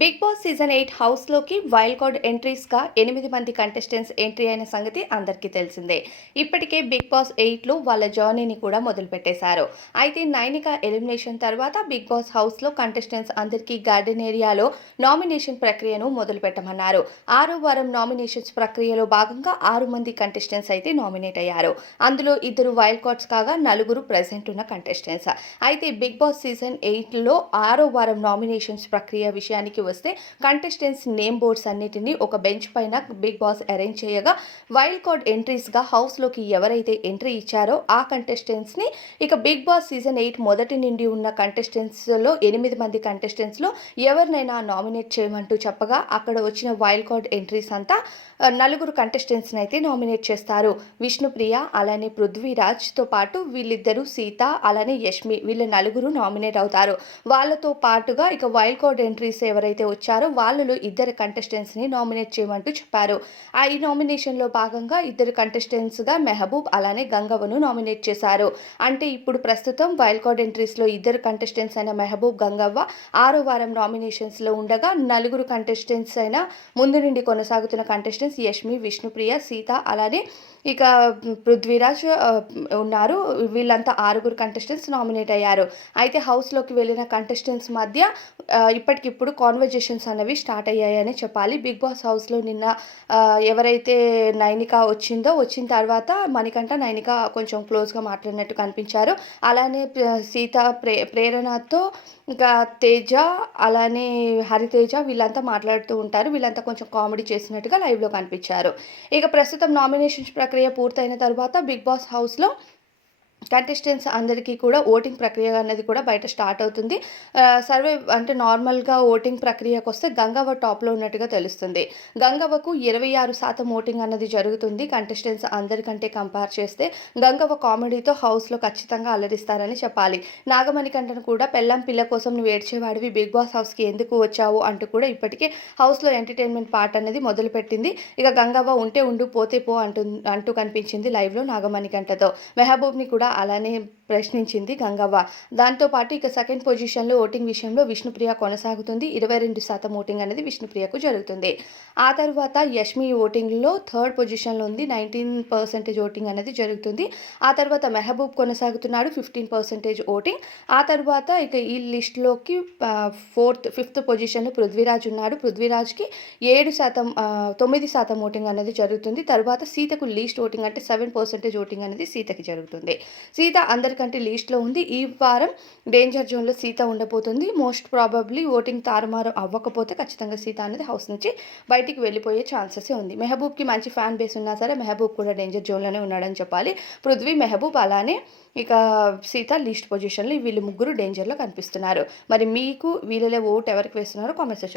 Big boss season 8 హౌస్‌లోకి wild card ఎంట్రీస్‌గా 8 మంది contestants entry అయిన సంగతి అందరికీ తెలిసిందే. ఇప్పటికే బిగ్ బాస్ 8లో వాళ్ళ జర్నీని కూడా మొదలుపెట్టేశారు. అయితే నైనిక ఎలిమినేషన్ తర్వాత బిగ్ బాస్ హౌస్‌లో కంటెస్టెంట్స్ అందరికీ గార్డెన్ ఏరియాలో నామినేషన్ ప్రక్రియను మొదలుపెట్టమన్నారు. 6వ వారం నామినేషన్స్ ప్రక్రియలో భాగంగా 6 మంది కంటెస్టెంట్స్ అయితే నామినేట్ అయ్యారు. అందులో 2 వైల్డ్ కార్డ్స్ కాగా 4 ప్రెజెంట్ ఉన్న కంటెస్టెంట్స్. అయితే బిగ్ బాస్ సీజన్ 8లో 6వ వారం నామినేషన్స్ ప్రక్రియ విషయానికి వస్తే కంటెస్టెంట్స్ నేమ్ బోర్డ్స్ అన్నిటిని ఒక బెంచ్ పైన బిగ్ బాస్ అరేంజ్ చేయగా వైల్డ్ కార్డ్ ఎంట్రీస్గా హౌస్లోకి ఎవరైతే ఎంట్రీ ఇచ్చారో ఆ కంటెస్టెంట్స్ని ఇక బిగ్ బాస్ సీజన్ 8 మొదటి నుండి ఉన్న కంటెస్టెంట్స్లో 8 మంది కంటెస్టెంట్స్లో ఎవరినైనా నామినేట్ చేయమంటూ చెప్పగా అక్కడ వచ్చిన వైల్డ్ కార్డ్ ఎంట్రీస్ అంతా 4 కంటెస్టెంట్స్ని అయితే నామినేట్ చేస్తారు. విష్ణుప్రియ అలానే పృథ్వీరాజ్తో పాటు వీళ్ళిద్దరూ సీత అలానే యష్మి వీళ్ళ 4 నామినేట్ అవుతారు. వాళ్ళతో పాటుగా ఇక వైల్డ్ కార్డ్ ఎంట్రీస్ ఎవరైతే వచ్చారో వాళ్ళలో 2 కంటెస్టెంట్స్ని నామినేట్ చేయమంటూ చెప్పారు. ఈ నామినేషన్లో భాగంగా 2 కంటెస్టెంట్స్గా మెహబూబ్ అలానే గంగవ్వను నామినేట్ చేశారు. అంటే ఇప్పుడు ప్రస్తుతం వైల్డ్ కార్డ్ ఎంట్రీస్లో 2 కంటెస్టెంట్స్ అయిన మెహబూబ్ గంగవ్వ 6వ వారం నామినేషన్స్లో ఉండగా 4 కంటెస్టెంట్స్ అయిన ముందు నుండి కొనసాగుతున్న కంటెస్టెంట్స్ యష్మి, విష్ణుప్రియ, సీత అలానే ఇక పృథ్వీరాజ్ ఉన్నారు. వీళ్ళంతా 6 కంటెస్టెంట్స్ నామినేట్ అయ్యారు. అయితే హౌస్లోకి వెళ్ళిన కంటెస్టెంట్స్ మధ్య ఇప్పటికిప్పుడు కాన్వర్జేషన్స్ అనేవి స్టార్ట్ అయ్యాయని చెప్పాలి. బిగ్ బాస్ హౌస్లో నిన్న ఎవరైతే నైనిక వచ్చిన తర్వాత మణికంఠ నైనిక కొంచెం క్లోజ్గా మాట్లాడినట్టు కనిపించారు. అలానే సీత ప్రేరణతో ఇంకా తేజ అలానే హరితేజ వీళ్ళంతా మాట్లాడుతూ ఉంటారు. వీళ్ళంతా కొంచెం కామెడీ చేసినట్టుగా లైవ్లో కనిపించారు. ఇక ప్రస్తుతం నామినేషన్స్ ప్రక్రియ పూర్తయిన తర్వాత బిగ్ బాస్ హౌస్లో కంటెస్టెంట్స్ అందరికీ కూడా ఓటింగ్ ప్రక్రియ అనేది కూడా బయట స్టార్ట్ అవుతుంది. సర్వే అంటే నార్మల్గా ఓటింగ్ ప్రక్రియకు వస్తే గంగవ్వ టాప్లో ఉన్నట్టుగా తెలుస్తుంది. గంగవ్వకు 26% ఓటింగ్ అన్నది జరుగుతుంది. కంటెస్టెంట్స్ అందరికంటే కంపేర్ చేస్తే గంగవ్వ కామెడీతో హౌస్లో ఖచ్చితంగా అలరిస్తారని చెప్పాలి. నాగమణికంఠను కూడా పెళ్ళాం పిల్ల కోసం నువ్వు ఏడ్చేవాడివి బిగ్ బాస్ హౌస్కి ఎందుకు వచ్చావు అంటూ కూడా ఇప్పటికే హౌస్లో ఎంటర్టైన్మెంట్ పార్ట్ అనేది మొదలుపెట్టింది. ఇక గంగవ్వ ఉంటే ఉండు పోతే పో అంటూ కనిపించింది లైవ్లో నాగమణికంఠతో. మెహబూబ్ని కూడా అలానే ప్రశ్నించింది గంగవ్వ. దాంతోపాటు ఇక సెకండ్ పొజిషన్లో ఓటింగ్ విషయంలో విష్ణుప్రియ కొనసాగుతుంది. 22% ఓటింగ్ అనేది విష్ణుప్రియకు జరుగుతుంది. ఆ తర్వాత యష్మి ఓటింగ్లో థర్డ్ పొజిషన్లో ఉంది. 19% ఓటింగ్ అనేది జరుగుతుంది. ఆ తర్వాత మెహబూబ్ కొనసాగుతున్నాడు 15% ఓటింగ్. ఆ తర్వాత ఇక ఈ లిస్టులోకి ఫిఫ్త్ పొజిషన్లో పృథ్వీరాజ్ ఉన్నాడు. పృథ్వీరాజ్కి 9% ఓటింగ్ అనేది జరుగుతుంది. తర్వాత సీతకు లీస్ట్ ఓటింగ్ అంటే 7% ఓటింగ్ అనేది సీతకి జరుగుతుంది. సీత అందరికంటే లీస్ట్లో ఉంది. ఈ వారం డేంజర్ జోన్లో సీత ఉండబోతుంది. మోస్ట్ ప్రాబబ్లీ ఓటింగ్ తారుమారు అవ్వకపోతే ఖచ్చితంగా సీత అనేది హౌస్ నుంచి బయటికి వెళ్ళిపోయే ఛాన్సెస్ ఉంది. మెహబూబ్కి మంచి ఫ్యాన్ బేస్ ఉన్నా సరే మెహబూబ్ కూడా డేంజర్ జోన్లోనే ఉన్నాడని చెప్పాలి. పృథ్వీ, మెహబూబ్ అలానే ఇక సీత లీస్ట్ పొజిషన్లో వీళ్ళు ముగ్గురు డేంజర్లో కనిపిస్తున్నారు. మరి మీకు వీళ్ళలో ఓట్ ఎవరికి వేస్తున్నారో కామెంట్ సెక్షన్